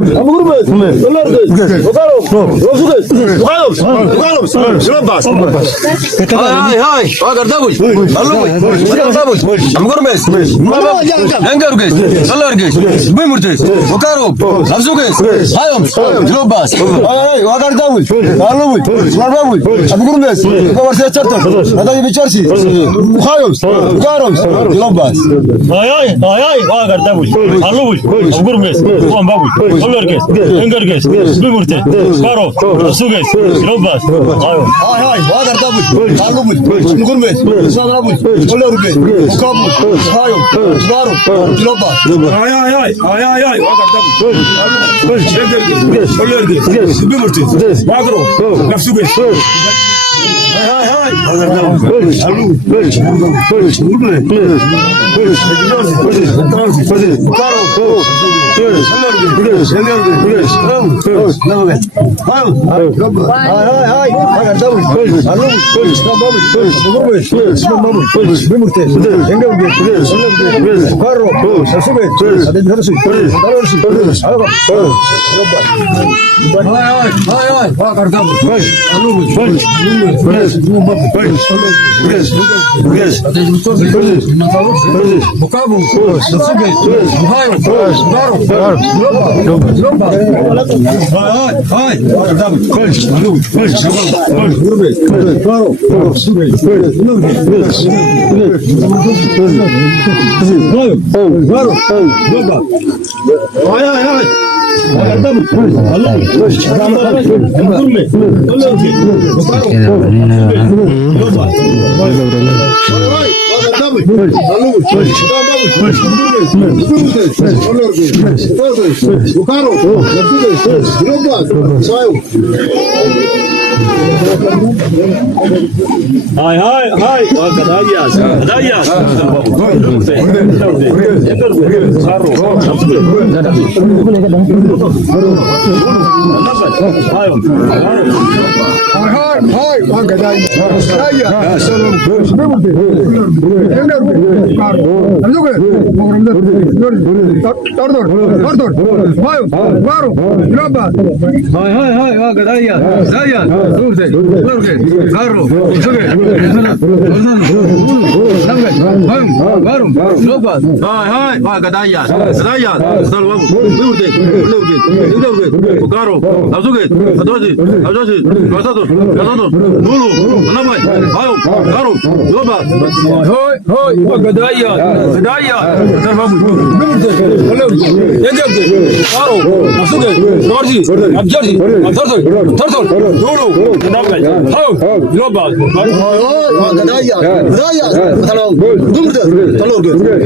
Amurmez. Ölerdi. Bakalım. Rozugez. Bakalım. Şurabas. Hay hay. Agar davuş. Allo. Davuş. Amurmez. Engargez. Salargez. Bimurtes. Bakalım. Rozugez. Hayom. Şurabas. Hay agar davuş. Allo. Şurabas. Amurmez. Kavarsa çartar. Adayı biçarsi. Hayom. Bakalım. Şurabas. Hay agar davuş. Allo. Amurmez. Ulan babuş. Salargez. Engargez. Bimurtes. Karo. Rozugez. Şurabas. Hayom. Hay agar davuş. Allo. Amurmez. Salargez. Salargez. Bakalım. Hayom. Karo. Şurabas. Hay agar davuş.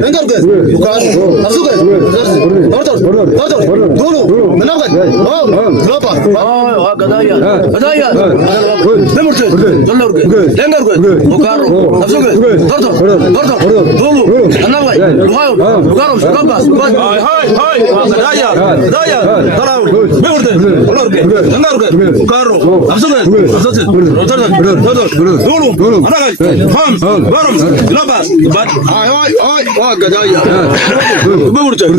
Engargez. Salargez. Bimurtes.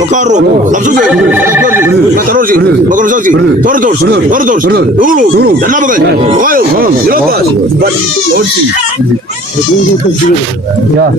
Karo. Rozugez. Ya.